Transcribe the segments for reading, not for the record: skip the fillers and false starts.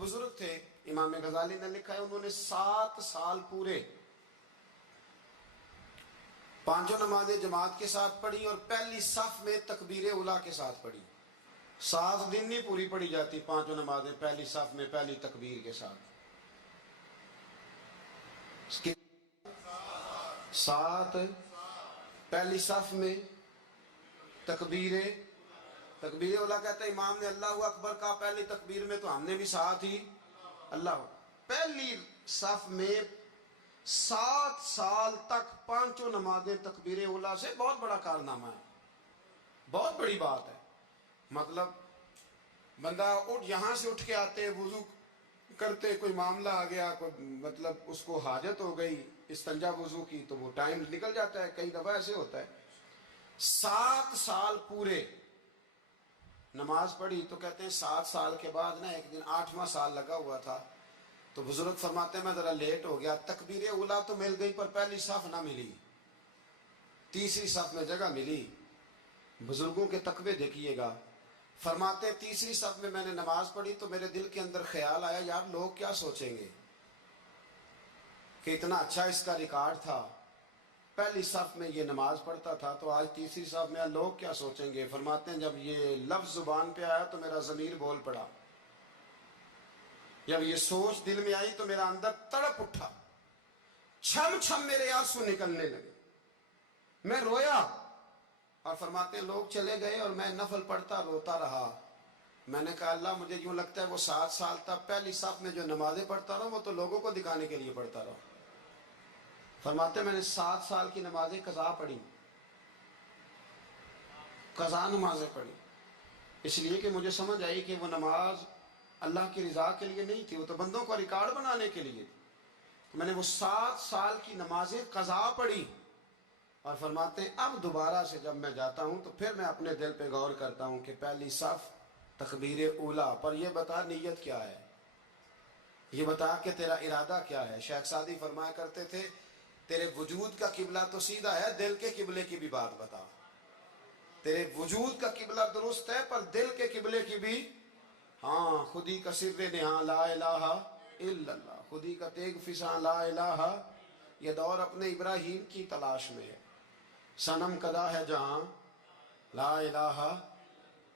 बुजुर्ग थे, इमाम गजाली ने लिखा है, उन्होंने 7 साल पूरे पांचों नमाजें जमात के साथ पढ़ी और पहली सफ में तकबीर उला के साथ पढ़ी। 7 दिन नहीं पूरी पढ़ी जाती पांचों नमाजें पहली सफ में पहली तकबीर के साथ। 7 पहली सफ में तकबीर उला कहते हैं, इमाम ने अल्लाह अकबर कहा पहली तकबीर में, तो हमने भी साथ ही अल्लाह। पहली सफ में 7 साल तक पांचों नमाजें तकबीर उला से, बहुत बड़ा कारनामा है, बहुत बड़ी बात है। मतलब बंदा यहां से उठ के आते, वुजू करते, कोई मामला आ गया, कोई मतलब उसको हाजत हो गई इस्तंजा वुजू की, तो वो टाइम निकल जाता है। कई दफा ऐसे होता है। 7 साल पूरे नमाज पढ़ी, तो कहते हैं 7 साल के बाद ना एक दिन 8वां साल लगा हुआ था, तो बुजुर्ग फरमाते हैं मैं जरा लेट हो गया, तकबीर उला तो मिल गई पर पहली सफ ना मिली, तीसरी सफ में जगह मिली। बुजुर्गों के तकवे देखिएगा। फरमाते तीसरी सफ में मैंने नमाज पढ़ी तो मेरे दिल के अंदर ख्याल आया, यार लोग क्या सोचेंगे कि इतना अच्छा इसका रिकॉर्ड था, पहली सफ में ये नमाज पढ़ता था, तो आज तीसरी सफ में लोग क्या सोचेंगे। फरमाते हैं जब ये लफ्ज जुबान पे आया तो मेरा ज़मीर बोल पड़ा, जब ये सोच दिल में आई तो मेरा अंदर तड़प उठा, छम छम मेरे आंसू निकलने लगे, मैं रोया। और फरमाते हैं लोग चले गए और मैं नफल पढ़ता रोता रहा। मैंने कहा अल्लाह, मुझे यूं लगता है वो 7 साल तक पहली सफ में जो नमाजें पढ़ता रहा वो तो लोगों को दिखाने के लिए पढ़ता रहा। फरमाते मैंने 7 साल की नमाजें कज़ा पढ़ी, कज़ा नमाजें पढ़ी, इसलिए कि मुझे समझ आई कि वो नमाज अल्लाह की रज़ा के लिए नहीं थी, वो तो बंदों को रिकॉर्ड बनाने के लिए थी। तो मैंने वो 7 साल की नमाजें कज़ा पढ़ी। और फरमाते हैं अब दोबारा से जब मैं जाता हूं तो फिर मैं अपने दिल पे गौर करता हूं कि पहली सफ तकबीर उला पर, यह बता नीयत क्या है, ये बता कि तेरा इरादा क्या है। शेख सादी फरमाया करते थे, तेरे वजूद का किबला तो सीधा है, दिल के किबले की भी बात बता। तेरे वजूद का किबला दुरुस्त है पर दिल के किबले की भी, हाँ खुदी का सिर्रे नेहा ला इलाहा इल्लल्लाह, खुदी का तेग फिसा ला इलाहा, यह दौर अपने इब्राहीम की तलाश में है। सनम कदा है जहां ला इलाहा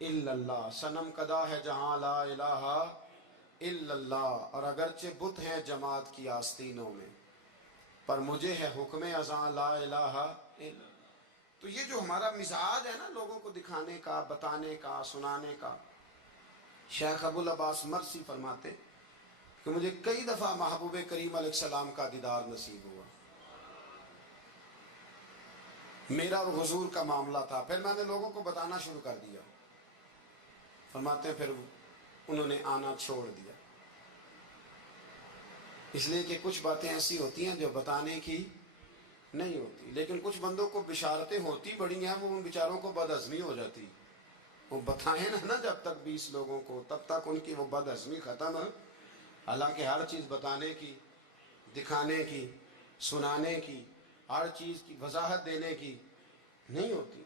इल्लल्लाह, सनम कदा है जहां ला इलाहा इल्लल्लाह, और अगरचे बुत हैं जमात की आस्तीनों में, पर मुझे है हुक्म अज़ां ला इलाहा इल्लल्लाह। तो ये जो हमारा मिजाज है ना लोगों को दिखाने का, बताने का, सुनाने का, शेख अबुल अब्बास मरसी फरमाते कि मुझे कई दफा महबूब करीम अलैहिस्सलाम का दीदार नसीब हुआ। मेरा और हुजूर का मामला था, फिर मैंने लोगों को बताना शुरू कर दिया। फरमाते हैं फिर उन्होंने आना छोड़ दिया, इसलिए कि कुछ बातें ऐसी होती हैं जो बताने की नहीं होती, लेकिन कुछ बंदों को बिशारतें होती बड़ी हैं, वो उन बेचारों को बदहज़मी हो जाती। वो बताएं ना जब तक 20 लोगों को, तब तक उनकी वो बदहज़मी ख़त्म है। हालांकि हर चीज़ बताने की, दिखाने की, सुनाने की, हर चीज़ की वजाहत देने की नहीं होती,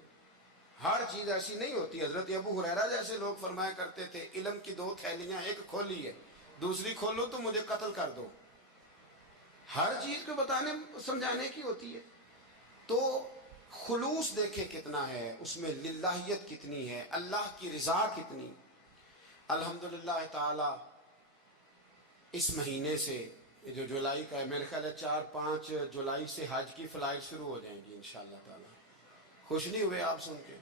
हर चीज़ ऐसी नहीं होती। हज़रत अबू हुरैरा जैसे लोग फरमाया करते थे, इल्म की 2 थैलियाँ, एक खोली है, दूसरी खोलो तो मुझे कत्ल कर दो। हर चीज़ को बताने समझाने की होती है। तो खुलूस देखे कितना है उसमें, लिल्लाहियत कितनी है, अल्लाह की रज़ा कितनी। अल्हम्दुलिल्लाह ताला इस महीने से जो जुलाई का है, मेरे ख्याल है 4-5 जुलाई से हज की फ़्लाइट शुरू हो जाएंगी इंशाअल्लाह ताला। खुश नहीं हुए आप सुन के?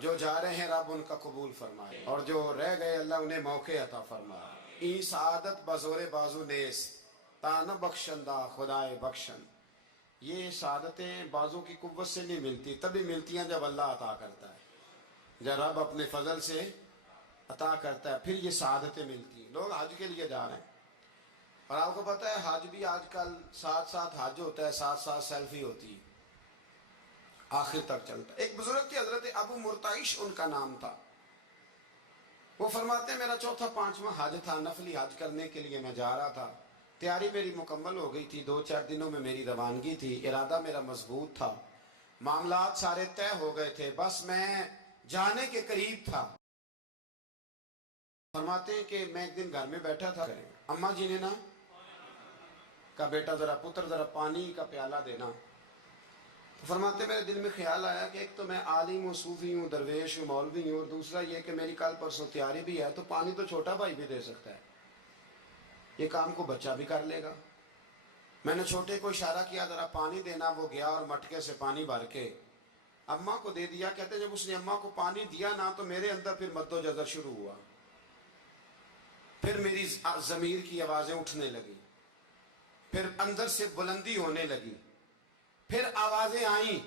जो जा रहे हैं रब उनका कबूल फरमाए, और जो रह गए अल्लाह उन्हें मौके अता फरमाए। ई सादत बज़ोरे बाजू नेस ताना बख्शंदा खुदाए बख्शन। ये सादतें बाजू की कुव्वत से नहीं मिलती, तभी मिलती हैं जब अल्लाह अता करता है, जब रब अपने फजल से अता करता है, फिर ये सादतें मिलती हैं। लोग हज के लिए जा रहे हैं, और आपको पता है हज भी आजकल साथ साथ हज होता है, साथ साथ सेल्फी होती है, आखिर तक चलता है। एक बुजुर्ग थे हजरत अबू मुर्ताइश उनका नाम था, वो फरमाते मेरा 4था-5वां हज था, नफली हज करने के लिए मैं जा रहा था, तैयारी मेरी मुकम्मल हो गई थी, 2-4 दिनों में मेरी रवानगी थी, इरादा मेरा मजबूत था, मामलात सारे तय हो गए थे, बस मैं जाने के करीब था। فرماتے ہیں کہ میں ایک دن گھر میں بیٹھا تھا, اماں جی نے نا کہا بیٹا ذرا پتر ذرا پانی کا پیالہ دینا. تو فرماتے میرے دل میں خیال آیا کہ ایک تو میں عالم ہوں, صوفی ہوں, درویش ہوں, مولوی ہوں, اور دوسرا یہ کہ میری کل پرسوں تیاری بھی ہے, تو پانی تو چھوٹا بھائی بھی دے سکتا ہے, یہ کام کو بچہ بھی کر لے گا. میں نے چھوٹے کو اشارہ کیا ذرا پانی دینا, وہ گیا اور مٹکے سے پانی بھر کے اماں کو دے دیا. کہتے ہیں جب اس نے اماں کو پانی دیا نا تو میرے اندر پھر مد و جزر شروع ہوا, پھر میری ضمیر کی آوازیں اٹھنے لگی, پھر اندر سے بلندی ہونے لگی, پھر آوازیں آئیں,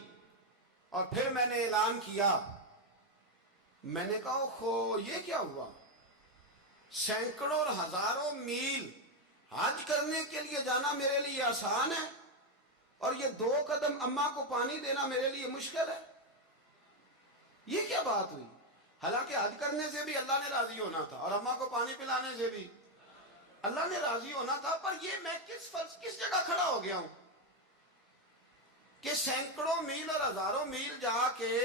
اور پھر میں نے اعلان کیا. میں نے کہا خو یہ کیا ہوا, سینکڑوں اور ہزاروں میل حج کرنے کے لیے جانا میرے لیے آسان ہے, اور یہ 2 قدم اماں کو پانی دینا میرے لیے مشکل ہے. یہ کیا بات ہوئی؟ حالانکہ حج کرنے سے بھی اللہ نے راضی ہونا تھا, اور اماں کو پانی پلانے سے بھی اللہ نے راضی ہونا تھا. پر یہ میں کس جگہ کھڑا ہو گیا ہوں کہ سینکڑوں میل اور ہزاروں میل جا کے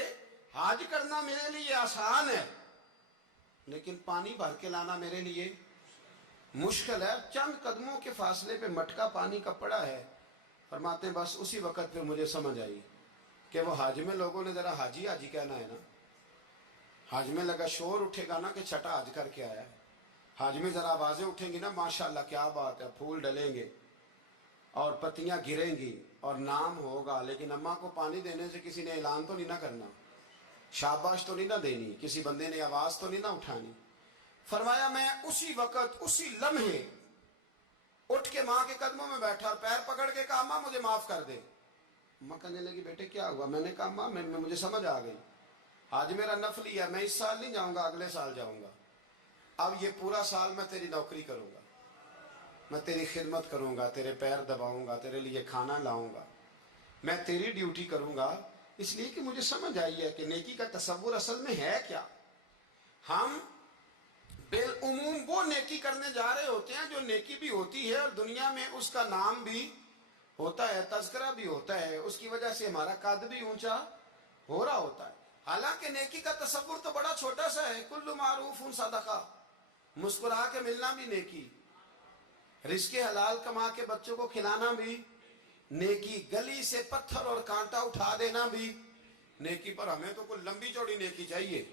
حج کرنا میرے لیے آسان ہے, لیکن پانی بھر کے لانا میرے لیے مشکل ہے. چند قدموں کے فاصلے پہ مٹکا پانی کا پڑا ہے. فرماتے ہیں بس اسی وقت پھر مجھے سمجھ آئی کہ وہ حج میں لوگوں نے ذرا حاجی حاجی کہنا ہے نا, حج میں لگا شور اٹھے گا نا کہ چھٹا حج کر کے آیا ہے. حج میں ذرا آوازیں اٹھیں گی نا ماشاءاللہ کیا بات ہے, پھول ڈلیں گے اور پتیاں گریں گی اور نام ہوگا. لیکن اماں کو پانی دینے سے کسی نے اعلان تو نہیں نہ کرنا, شاباش تو نہیں نہ دینی, کسی بندے نے آواز تو نہیں نہ اٹھانی. فرمایا میں اسی وقت اسی لمحے اٹھ کے ماں کے قدموں میں بیٹھا اور پیر پکڑ کے کہا اماں مجھے معاف کر دے. اماں کہنے لگی بیٹے کیا ہوا؟ میں نے کہا اماں مجھے سمجھ آ گئی, آج میرا نفلی ہے, میں اس سال نہیں جاؤں گا, اگلے سال جاؤں گا. اب یہ پورا سال میں تیری نوکری کروں گا, میں تیری خدمت کروں گا, تیرے پیر دباؤں گا, تیرے لیے کھانا لاؤں گا, میں تیری ڈیوٹی کروں گا, اس لیے کہ مجھے سمجھ آئی ہے کہ نیکی کا تصور اصل میں ہے کیا. ہم بالعموم وہ نیکی کرنے جا رہے ہوتے ہیں جو نیکی بھی ہوتی ہے اور دنیا میں اس کا نام بھی ہوتا ہے, تذکرہ بھی ہوتا ہے, اس کی وجہ سے ہمارا قد بھی اونچا ہو رہا ہوتا ہے. حالانکہ نیکی کا تصور تو بڑا چھوٹا سا ہے, کل معروف صدقہ, مسکرا کے ملنا بھی نیکی, رزق حلال کما کے بچوں کو کھلانا بھی نیکی, گلی سے پتھر اور کانٹا اٹھا دینا بھی نیکی. پر ہمیں تو کوئی لمبی چوڑی نیکی چاہیے,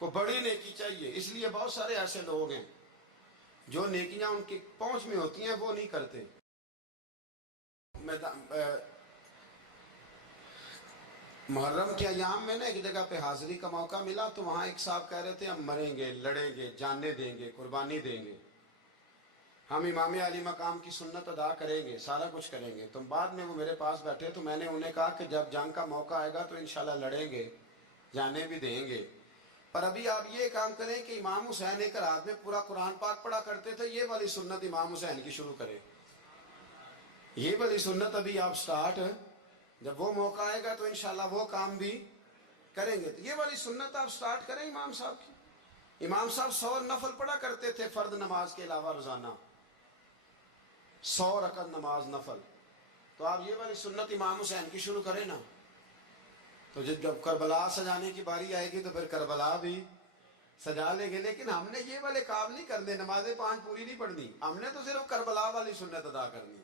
کوئی بڑی نیکی چاہیے. اس لیے بہت سارے ایسے لوگ ہیں جو نیکیاں ان کی پہنچ میں ہوتی ہیں وہ نہیں کرتے. محرم کے ایام میں نے ایک جگہ پہ حاضری کا موقع ملا, تو وہاں ایک صاحب کہہ رہے تھے ہم مریں گے, لڑیں گے, جانیں دیں گے, قربانی دیں گے, ہم امام علی مقام کی سنت ادا کریں گے, سارا کچھ کریں گے. تو بعد میں وہ میرے پاس بیٹھے تو میں نے انہیں کہا کہ جب جنگ کا موقع آئے گا تو انشاءاللہ لڑیں گے, جانے بھی دیں گے, پر ابھی آپ یہ کام کریں کہ امام حسین ایک رات میں پورا قرآن پاک پڑھا کرتے تھے, یہ والی سنت امام حسین کی شروع کریں. یہ والی سنت ابھی آپ سٹارٹ, جب وہ موقع آئے گا تو انشاءاللہ وہ کام بھی کریں گے. تو یہ والی سنت آپ سٹارٹ کریں امام صاحب کی. امام صاحب 100 نفل پڑھا کرتے تھے فرض نماز کے علاوہ روزانہ, 100 رکعت نماز نفل. تو آپ یہ والی سنت امام حسین کی شروع کریں نا, تو جب کربلا سجانے کی باری آئے گی تو پھر کربلا بھی سجا لیں گے. لیکن ہم نے یہ والے کام نہیں کرنے, نمازیں 5 پوری نہیں پڑھنی, ہم نے تو صرف کربلا والی سنت ادا کرنی.